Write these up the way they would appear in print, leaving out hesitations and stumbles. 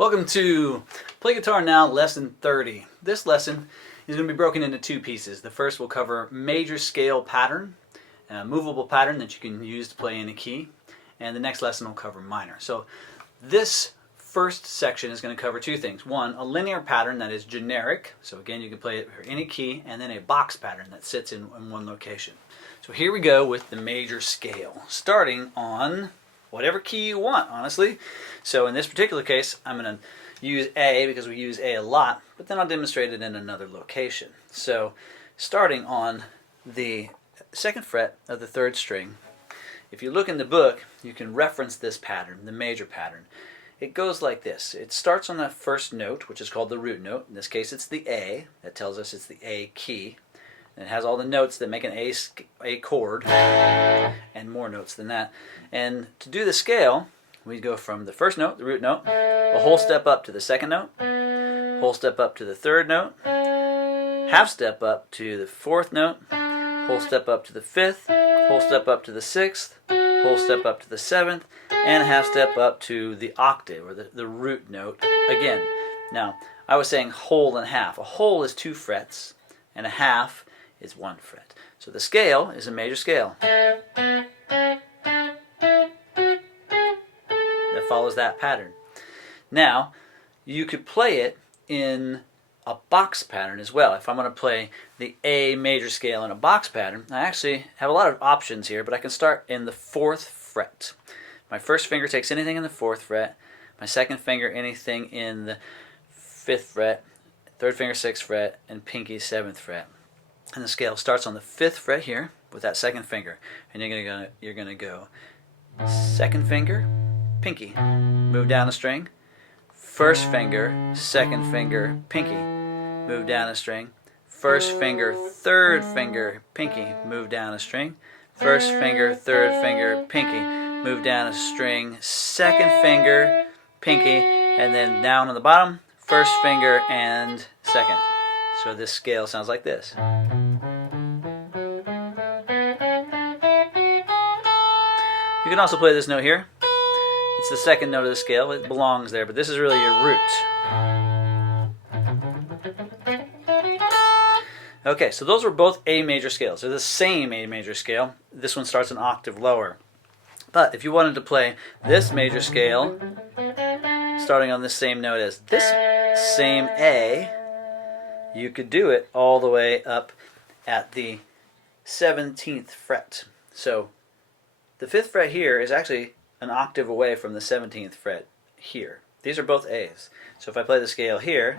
Welcome to Play Guitar Now Lesson 30. This lesson is going to be broken into two pieces. The first will cover major scale pattern, a movable pattern that you can use to play any key, and the next lesson will cover minor. So this first section is going to cover two things. One, a linear pattern that is generic, so again you can play it for any key, and then a box pattern that sits in one location. So here we go with the major scale, starting on whatever key you want, honestly. So in this particular case, I'm going to use A because we use A a lot, but then I'll demonstrate it in another location. So starting on the second fret of the third string, if you look in the book, you can reference this pattern, the major pattern. It goes like this. It starts on the first note, which is called the root note. In this case, it's the A. That tells us it's the A key. And it has all the notes that make an A chord, and more notes than that. And to do the scale, we go from the first note, the root note, a whole step up to the second note, whole step up to the third note, half step up to the fourth note, whole step up to the fifth, whole step up to the sixth, whole step up to the seventh, and a half step up to the octave, or the root note again. Now, I was saying whole and half. A whole is 2 frets, and a half is 1 fret. So the scale is a major scale that follows that pattern. Now, you could play it in a box pattern as well. If I'm going to play the A major scale in a box pattern, I actually have a lot of options here, but I can start in the 4th fret. My first finger takes anything in the 4th fret, my second finger anything in the 5th fret, third finger 6th fret, and pinky 7th fret. And the scale starts on the 5th fret here with that second finger, and you're gonna go second finger, pinky, move down a string, first finger, second finger, pinky, move down a string, first finger, third finger, pinky, move down a string, first finger, third finger, pinky, move down a string, second finger, pinky, and then down on the bottom, first finger and second. So this scale sounds like this. You can also play this note here. It's the second note of the scale. It belongs there, but this is really your root. Okay, so those were both A major scales. They're the same A major scale. This one starts an octave lower. But if you wanted to play this major scale, starting on this same note as this same A, you could do it all the way up at the 17th fret. So the 5th fret here is actually an octave away from the 17th fret here. These are both A's. So if I play the scale here,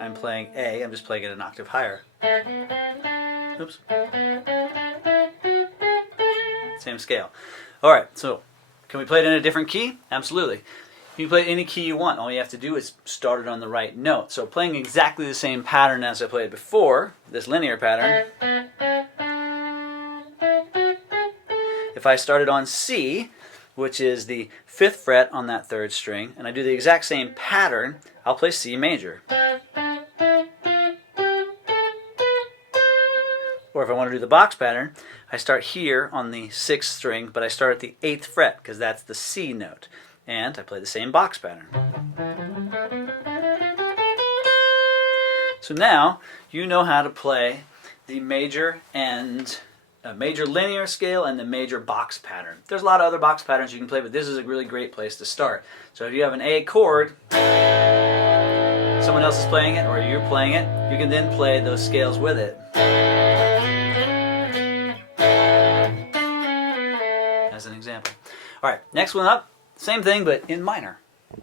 I'm playing A, I'm just playing it an octave higher. Oops. Same scale. Alright, so can we play it in a different key? Absolutely. You can play any key you want. All you have to do is start it on the right note. So playing exactly the same pattern as I played before, this linear pattern, if I started on C, which is the 5th fret on that 3rd string, and I do the exact same pattern, I'll play C major. Or if I want to do the box pattern, I start here on the 6th string, but I start at the 8th fret because that's the C note. And I play the same box pattern. So now you know how to play the major and major linear scale and the major box pattern. There's a lot of other box patterns you can play, but this is a really great place to start. So if you have an A chord, someone else is playing it or you're playing it, you can then play those scales with it. As an example. Alright, next one up, same thing but in minor.